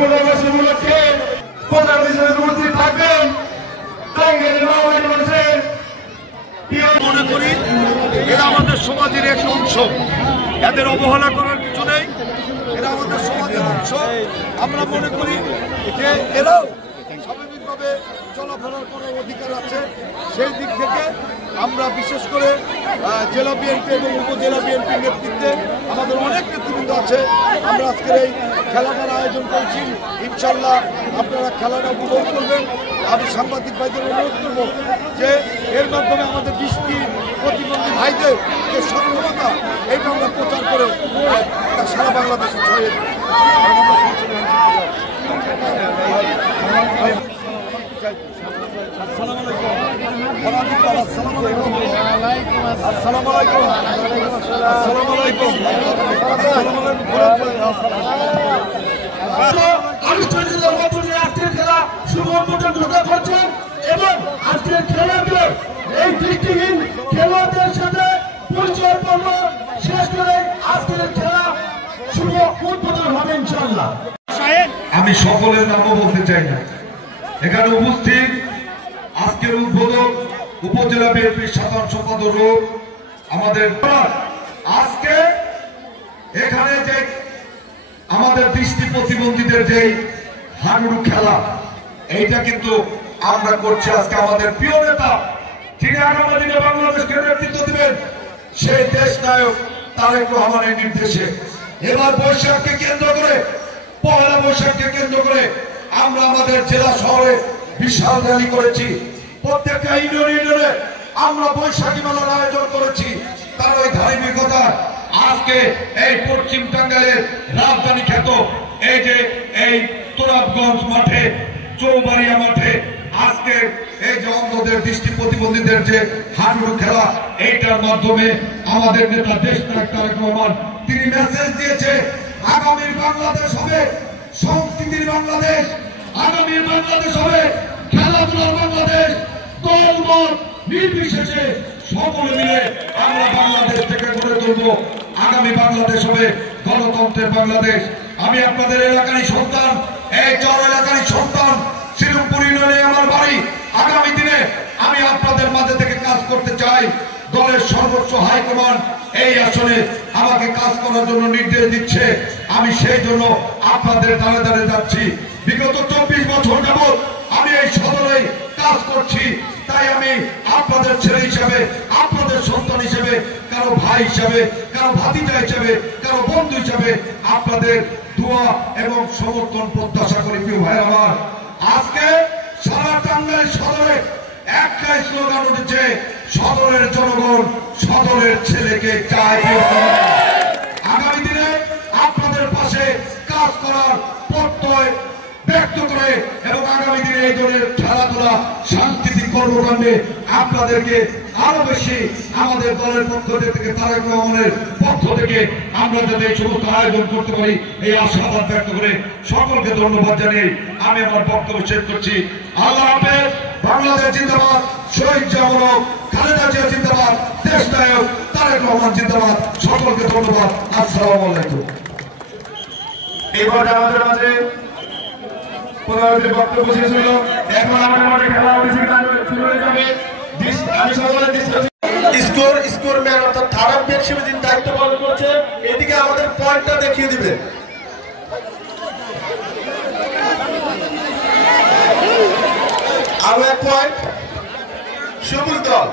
প্রধান হিসেবে উপস্থিত থাকবেন মনে করি এরা আমাদের সমাজের এক অংশ, এদের অবহেলা করার কিছু নেই। এরা আমাদের সমাজের অংশ। আমরা মনে করি যে এরাও স্বাভাবিকভাবে চলাফেরার করার অধিকার আছে। সেই দিক থেকে আমরা বিশেষ করে জেলা বিএনপি এবং উপজেলা বিএনপির নেতৃত্বে আমাদের অনেক নেতৃবৃন্দ আছে। আমরা আজকের এই খেলাটার আয়োজন করছি। ইনশাল্লাহ আপনারা খেলাটা উপভোগ করবেন। আমি সাংবাদিক ভাইদের অনুরোধ করব যে এর মাধ্যমে আমাদের দৃষ্টি প্রতিবন্ধী ভাইদের যে সক্ষমতা এইটা আমরা প্রচার করে সারা বাংলাদেশে ছড়িয়ে দেব। আজকের খেলা শুভ উদ্বোধন ঘোষণা করছেন এবং আজকের খেলাগুলো এই দৃষ্টিহীন খেলোয়াড়দের সাথে পরিচয় পর্ব শেষ করে আজকের খেলা শুভ উদ্বোধন হবে ইনশাআল্লাহ। আমি সকলের নামও বলতে চাই না। এখানে উপস্থিত আজকের উদ্বোধক উপজেলা বিএনপির সাধারণ সম্পাদক আমাদের আজকে এখানে যে আমাদের দৃষ্টি প্রতিবন্ধীদের যে হাডুডু খেলা এইটা কিন্তু আমরা করছি আজকে আমাদের প্রিয় নেতা যিনি আগামী দিনে বাংলাদেশকে নেতৃত্ব দিবেন সেই দেশ নায়ক তারেক রহমানের নির্দেশে এবার বৈশাখকে কেন্দ্র করে পয়লা বৈশাখকে কেন্দ্র করে আমরা আমাদের জেলা শহরে বিশাল র্যালি করেছি। প্রত্যেকটা ইউনিয়নে আমরা বৈশাখী মেলার আয়োজন করেছি। তার ওই ধারাবাহিকতা আজকে এই পশ্চিম টাঙ্গাইলের রাজধানী খ্যাত এই যে এই তোরাবগঞ্জ মাঠে চৌবাড়িয়া মাঠে আজকে এই যে অন্ধদের দৃষ্টি প্রতিবন্ধীদের যে হাডুডু খেলা এইটার মাধ্যমে আমাদের নেতা দেশ নায়ক তারেক রহমান তিনি মেসেজ দিয়েছে আগামীর বাংলাদেশ হবে সংস্কৃতির বাংলাদেশ, আগামীর বাংলাদেশ হবে খেলাধুলার বাংলাদেশ। দলমত নির্বিশেষে সকলে মিলে আমরা বাংলাদেশ থেকে গড়ে তুলব। আগামী বাংলাদেশ হবে গণতন্ত্রের বাংলাদেশ। আমি আপনাদের এলাকারই সন্তান, এই চর এলাকারই সন্তান, শ্রীরামপুর ইউনিয়নে আমার বাড়ি। আগামী দিনে আমি আপনাদের মাঝে থেকে কাজ করতে চাই। দলের সর্বোচ্চ হাইকমান্ড এই আসনে আমাকে কাজ করার জন্য নির্দেশ দিচ্ছে। আমি সেই জন্য আপনাদের দ্বারে দ্বারে যাচ্ছি। বিগত 24 বছর যাবৎ আমি এই সদরে কাজ করছি। তাই আমি আপনাদের ছেলে হিসেবে, আপনাদের সন্তান হিসেবে, কারো ভাই হিসেবে, কারো ভাতিজা হিসেবে, কারো বন্ধু হিসেবে আপনাদের দোয়া এবং সমর্থন প্রত্যাশা করি। প্রিয় ভাই আমার, আজকে সারা টাঙ্গাইল সদরে একটাই স্লোগান উঠেছে, সদরের জনগণ সদরের ছেলেকে চায়। আগামী দিনে আপনাদের পাশে কাজ করার প্রত্যয় ব্যক্ত করে এবং আগামী দিনে এই ধরনের খেলাধুলা সাংস্কৃতিক কর্মকাণ্ডে আপনাদেরকে আরো বেশি আমাদের দলের পক্ষ থেকে তারেক রহমানের পক্ষ থেকে আমরা যাতে এই সমস্ত আয়োজন করতে পারি এই আশাবাদ ব্যক্ত করে সকলকে ধন্যবাদ জানিয়ে আমি আমার বক্তব্য শেষ করছি। আল্লাহ হাফেজ। বাংলাদেশ জিন্দাবাদ, শহীদ জামরক, খালেদা জিয়া জিন্দাবাদ, দেশ নায়ক তারেক রহমান জিন্দাবাদ। সকলকে ধন্যবাদ। আসসালামু আলাইকুম। এবার আমাদের মাঝে বক্তব্য শেষ হলো। এখন আমাদের মাঠে খেলা শুরু হয়ে যাবে। আমি সকলের স্কোর ম্যান অর্থাৎ থার্ড আম্পায়ার হিসেবে যিনি দায়িত্ব পালন করছে এদিকে আমাদের পয়েন্টটা দেখিয়ে দিবেন। আরো এক পয়েন্ট সবুজ দল।